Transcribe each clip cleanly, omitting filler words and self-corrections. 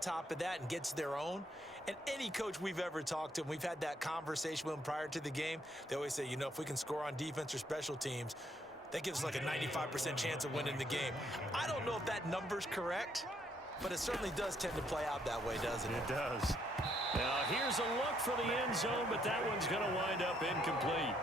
top of that and gets their own. And any coach we've ever talked to, and we've had that conversation with them prior to the game, they always say, you know, if we can score on defense or special teams, that gives us like a 95% chance of winning the game. I don't know if that number's correct, but it certainly does tend to play out that way, doesn't it? It does. Now, here's a look for the end zone, but that one's going to wind up incomplete.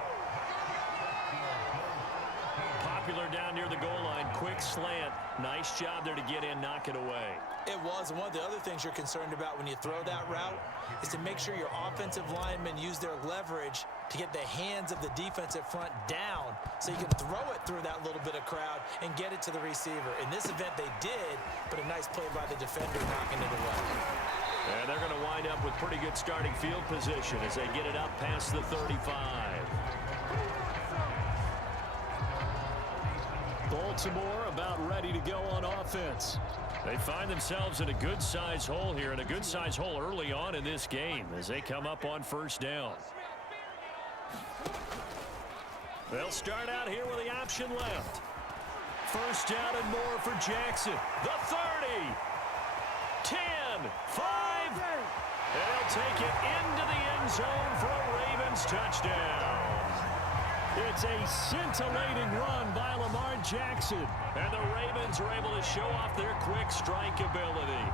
Popular down near the goal line. Quick slant. Nice job there to get in, knock it away. It was, and one of the other things you're concerned about when you throw that route is to make sure your offensive linemen use their leverage to get the hands of the defensive front down so you can throw it through that little bit of crowd and get it to the receiver. In this event, they did, but a nice play by the defender knocking it away. And they're going to wind up with pretty good starting field position as they get it up past the 35. Baltimore about ready to go on offense. They find themselves in a good-sized hole here, and a good-sized hole early on in this game as they come up on first down. They'll start out here with the option left. First down and more for Jackson. The 30. 10. 5. And they'll take it into the end zone for a Ravens touchdown. It's a scintillating run by Lamar Jackson. And the Ravens are able to show off their quick strike ability.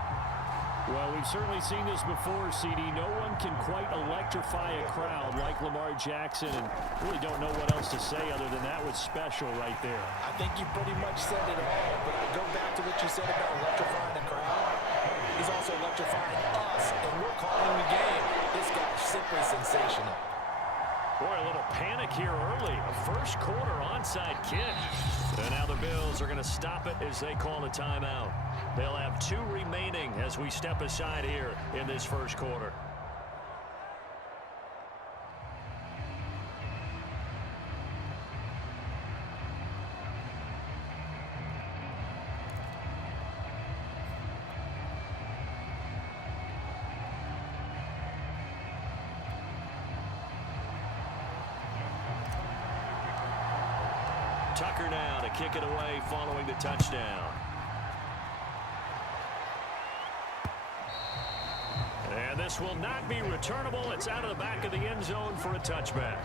Well, we've certainly seen this before, CD. No one can quite electrify a crowd like Lamar Jackson, and really don't know what else to say other than that was special right there. I think you pretty much said it all, but I go back to what you said about electrifying the crowd. He's also electrifying us, and we're calling the game. This guy's simply sensational. Boy, a little panic here early. A first quarter onside kick. And now the Bills are going to stop it as they call a timeout. They'll have 2 remaining as we step aside here in this first quarter. Tucker now to kick it away following the touchdown. And this will not be returnable. It's out of the back of the end zone for a touchback.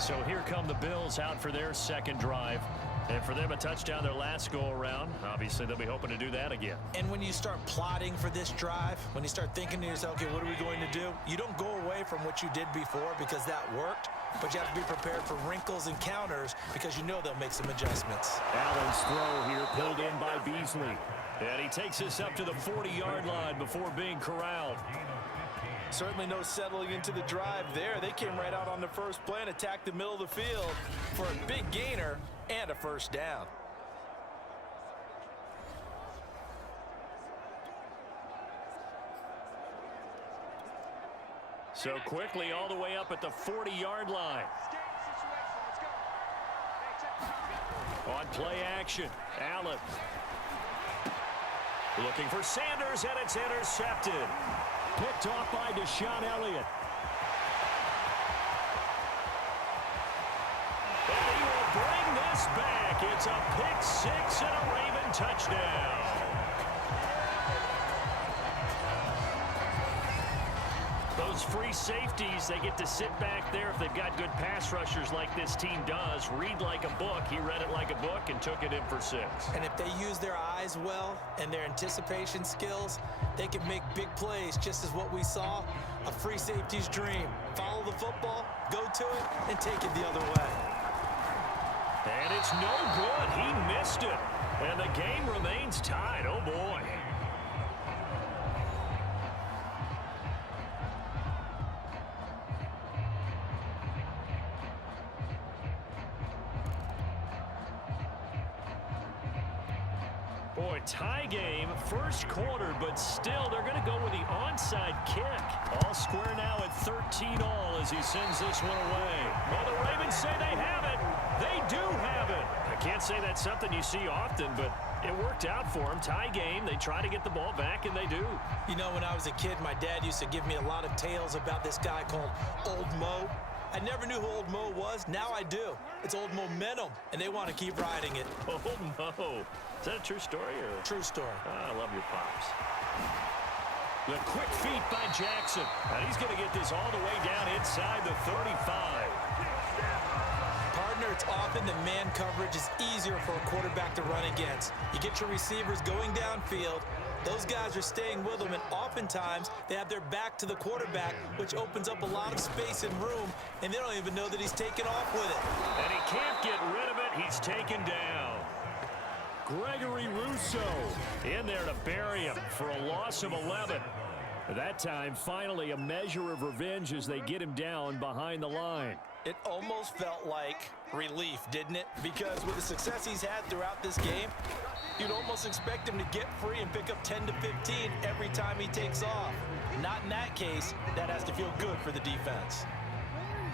So here come the Bills out for their second drive. And for them, a touchdown their last go-around. Obviously, they'll be hoping to do that again. And when you start plotting for this drive, when you start thinking to yourself, okay, what are we going to do? You don't go away from what you did before because that worked, but you have to be prepared for wrinkles and counters because you know they'll make some adjustments. Allen's throw here pulled in by Beasley. And he takes us up to the 40-yard line before being corralled. Certainly no settling into the drive there. They came right out on the first play and attacked the middle of the field for a big gainer and a first down. So quickly all the way up at the 40-yard line. On play action, Allen. Looking for Sanders, and it's intercepted. Picked off by Deshaun Elliott. And he will bring this back. It's a pick six and a Raven touchdown. Those free safeties, they get to sit back there if they've got good pass rushers like this team does. Read like a book. He read it like a book and took it in for 6. And if they use their eyes well and their anticipation skills, they can make big plays, just as what we saw, a free safety's dream. Follow the football, go to it, and take it the other way. And it's no good. He missed it. And the game remains tied. Oh, boy. Boy, tie game, first quarter, but still they're going to go with the onside kick. All square now at 13-all as he sends this one away. Well, the Ravens say they have it. They do have it. I can't say that's something you see often, but it worked out for them. Tie game, they try to get the ball back, and they do. You know, when I was a kid, my dad used to give me a lot of tales about this guy called Old Mo. I never knew who Old Mo was. Now I do. It's Old Momentum, and they want to keep riding it. Old Mo. Is that a true story? Or? True story. I love your pops. The quick feet by Jackson. And he's going to get this all the way down inside the 35. Partner, it's often the man coverage is easier for a quarterback to run against. You get your receivers going downfield. Those guys are staying with them, and oftentimes they have their back to the quarterback, which opens up a lot of space and room, and they don't even know that he's taken off with it. And he can't get rid of it. He's taken down. Gregory Rousseau in there to bury him for a loss of 11. At that time, finally a measure of revenge as they get him down behind the line. It almost felt like relief, didn't it? Because with the success he's had throughout this game, you'd almost expect him to get free and pick up 10 to 15 every time he takes off. Not in that case. That has to feel good for the defense.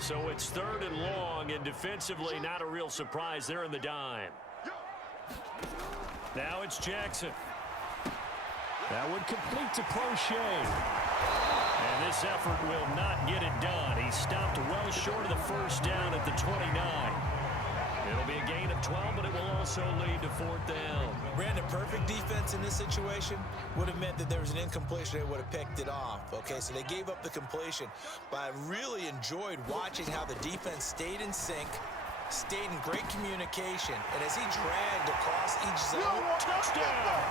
So it's 3rd and long, and defensively not a real surprise. They're in the dime. Now it's Jackson. That would complete to Crochet. And this effort will not get it done. He stopped well short of the first down at the 29. It'll be a gain of 12, but it will also lead to 4th down. Brandon, perfect defense in this situation would have meant that there was an incompletion. They would have picked it off. Okay, so they gave up the completion. But I really enjoyed watching how the defense stayed in sync, stayed in great communication, and as he dragged across each zone. Touchdown!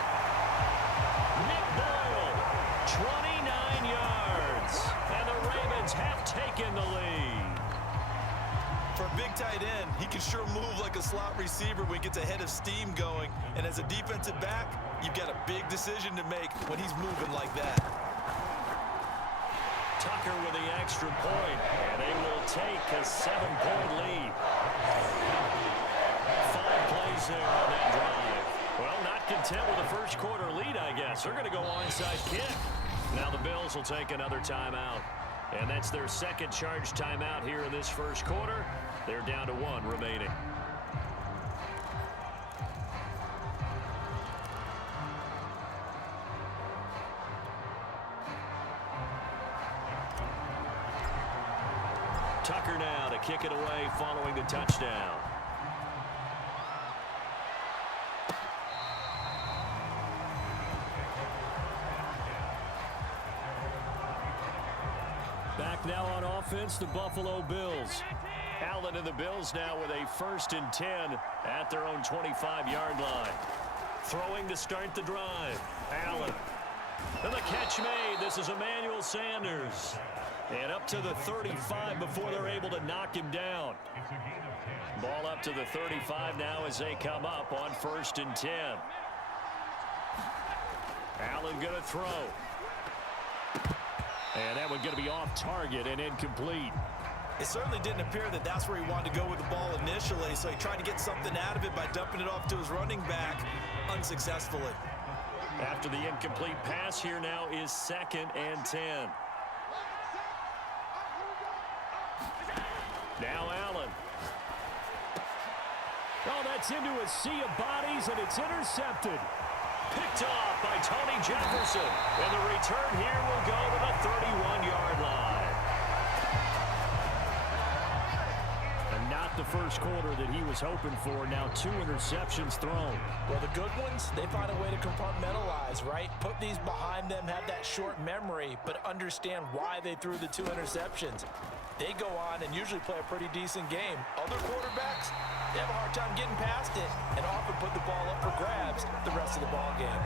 Nick Boyle, 29 yards. And the Ravens have taken the lead. For a big tight end, he can sure move like a slot receiver when he gets a head of steam going. And as a defensive back, you've got a big decision to make when he's moving like that. Tucker with the extra point, and they will take a 7-point lead. 5 plays there on that drive. Well, not content with a first quarter lead, I guess. They're going to go onside kick. Now the Bills will take another timeout. And that's their second charge timeout here in this first quarter. They're down to 1 remaining. Tucker now to kick it away following the touchdown. Back now on offense, the Buffalo Bills. Allen and the Bills now with a 1st and 10 at their own 25-yard line. Throwing to start the drive. Allen. And the catch made. This is Emmanuel Sanders. And up to the 35 before they're able to knock him down. Ball up to the 35 now as they come up on 1st and 10. Allen going to throw. And that one going to be off target and incomplete. It certainly didn't appear that that's where he wanted to go with the ball initially, so he tried to get something out of it by dumping it off to his running back unsuccessfully. After the incomplete pass, here now is 2nd and 10. Now Allen. Oh, that's into a sea of bodies, and it's intercepted. Picked off by Tony Jefferson. And the return here will go to the 31-yard line. And not the first quarter that he was hoping for. Now 2 interceptions thrown. Well, the good ones, they find a way to compartmentalize, right? Put these behind them, have that short memory, but understand why they threw the 2 interceptions. They go on and usually play a pretty decent game. Other quarterbacks, they have a hard time getting past it and often put the ball up for grabs the rest of the ball game.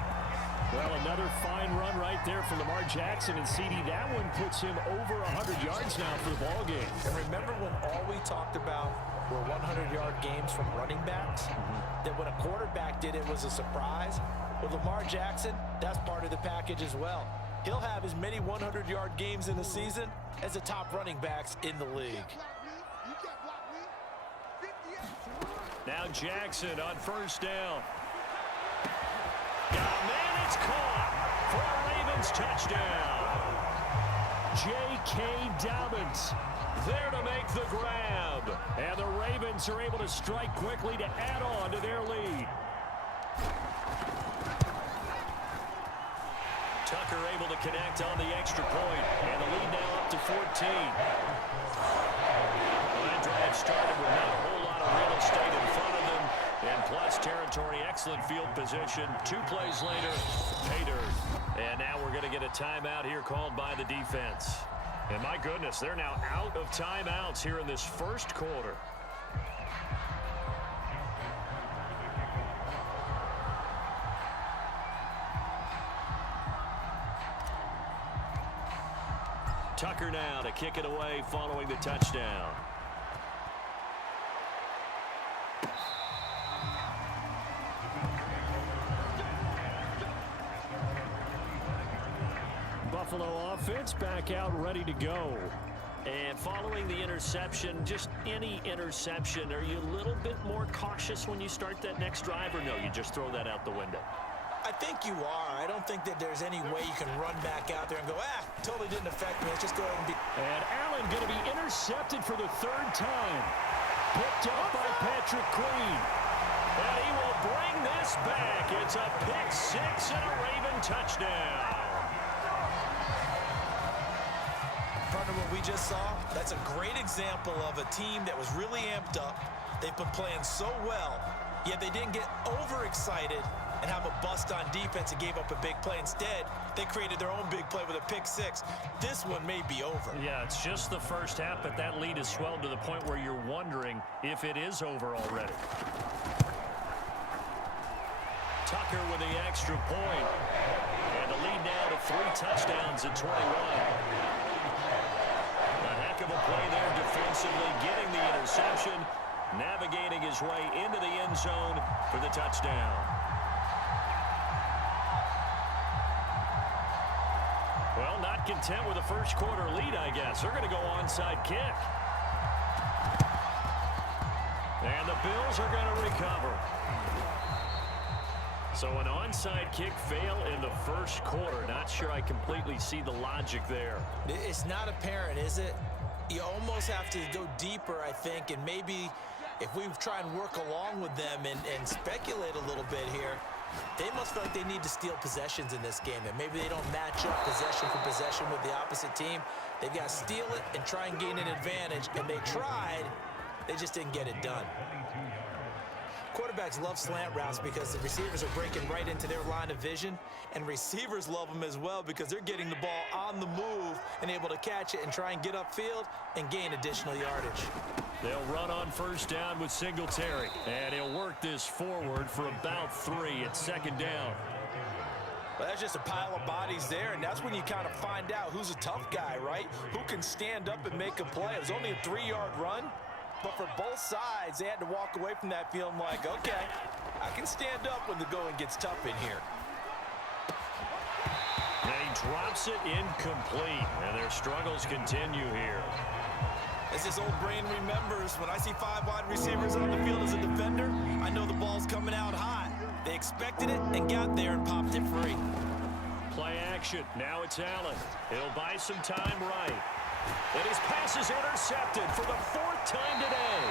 Well, another fine run right there for Lamar Jackson, and CD, that one puts him over 100 yards now for the ball game. And remember when all we talked about were 100-yard games from running backs? That when a quarterback did it was a surprise? With Lamar Jackson, that's part of the package as well. He'll have as many 100-yard games in a season as the top running backs in the league. Now Jackson on 1st down. Got a man, it's caught for a Ravens touchdown. J.K. Dobbins there to make the grab. And the Ravens are able to strike quickly to add on to their lead. Tucker unable to connect on the extra point, and the lead now up to 14. That drive started with not a whole lot of real estate in front of them, and plus territory, excellent field position. 2 plays later, pay dirt. And now we're going to get a timeout here called by the defense. And my goodness, they're now out of timeouts here in this first quarter. Tucker now to kick it away following the touchdown. Buffalo offense back out ready to go. And following the interception, just any interception, are you a little bit more cautious when you start that next drive, or no, you just throw that out the window? I think you are. I don't think that there's any way you can run back out there and go, totally didn't affect me. Let's just go ahead and be. And Allen going to be intercepted for the 3rd time. Picked up by Patrick Queen. And he will bring this back. It's a pick 6 and a Raven touchdown. Partner, what we just saw, that's a great example of a team that was really amped up. They've been playing so well, yet they didn't get overexcited and have a bust on defense and gave up a big play. Instead, they created their own big play with a pick 6. This one may be over. Yeah, it's just the first half, but that lead has swelled to the point where you're wondering if it is over already. Tucker with the extra point. And the lead now to 3 touchdowns at 21. A heck of a play there defensively, getting the interception, navigating his way into the end zone for the touchdown. Well, not content with a first quarter lead, I guess. They're going to go onside kick. And the Bills are going to recover. So an onside kick fail in the first quarter. Not sure I completely see the logic there. It's not apparent, is it? You almost have to go deeper, I think, and maybe if we try and work along with them and speculate a little bit here, they must feel like they need to steal possessions in this game, and maybe they don't match up possession for possession with the opposite team. They've got to steal it and try and gain an advantage, and they tried. They just didn't get it done. Quarterbacks love slant routes because the receivers are breaking right into their line of vision, and receivers love them as well because they're getting the ball on the move and able to catch it and try and get upfield and gain additional yardage. They'll run on first down with Singletary, and he'll work this forward for about 3 at 2nd down. Well, that's just a pile of bodies there, and that's when you kind of find out who's a tough guy, right? Who can stand up and make a play. It was only a 3-yard run. But for both sides, they had to walk away from that feeling like, okay, I can stand up when the going gets tough in here. And he drops it incomplete, and their struggles continue here. As this old brain remembers, when I see 5 wide receivers on the field as a defender, I know the ball's coming out hot. They expected it and got there and popped it free. Play action. Now it's Allen. He'll buy some time right. And his pass is intercepted for the 4th time today.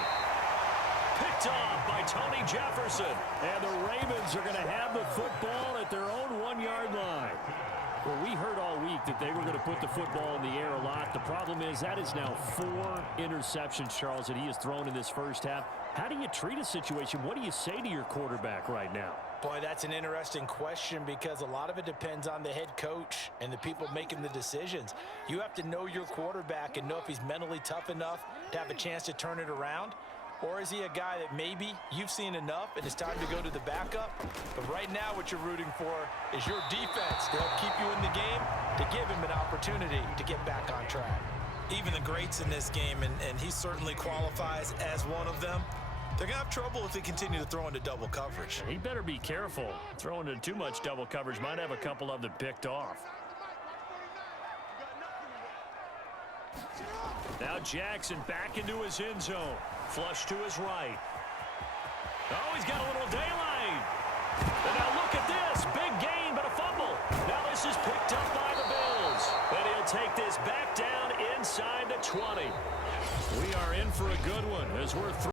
Picked off by Tony Jefferson. And the Ravens are going to have the football at their own 1-yard line. Well, we heard all week that they were going to put the football in the air a lot. The problem is that is now 4 interceptions, Charles, that he has thrown in this first half. How do you treat a situation? What do you say to your quarterback right now? Boy, that's an interesting question because a lot of it depends on the head coach and the people making the decisions. You have to know your quarterback and know if he's mentally tough enough to have a chance to turn it around. Or is he a guy that maybe you've seen enough and it's time to go to the backup? But right now what you're rooting for is your defense to help keep you in the game, to give him an opportunity to get back on track. Even the greats in this game, and he certainly qualifies as one of them, they're going to have trouble if they continue to throw into double coverage. He better be careful. Throwing into too much double coverage might have a couple of them picked off. Now Jackson back into his end zone. Flush to his right. Oh, he's got a little daylight. And now look at this. Big gain, but a fumble. Now this is picked up by the Bills. And he'll take this back down inside the 20. We are in for a good one as we're through.